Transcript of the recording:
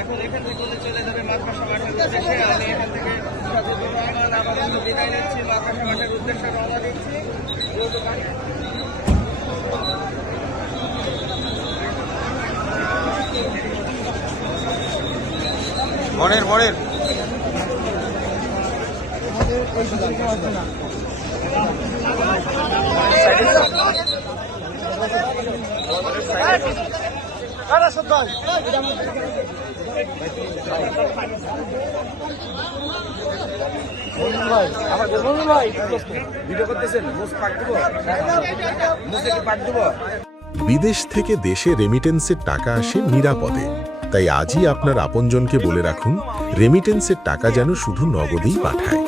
এখন এখান থেকে চলে যাবে মাদ্রাসা মাঠের উদ্দেশ্যে। আমি এখান থেকে আবার বিদায় নিচ্ছি, মাদ্রাসা মাঠের উদ্দেশ্যে রওনা দিচ্ছি। মনের বিদেশ থেকে দেশে রেমিটেন্সের টাকা আসে নিরাপদে। তাই আজই আপনার আপনজনকে বলে রাখুন, রেমিটেন্সের টাকা যেন শুধু নগদেই পাঠায়।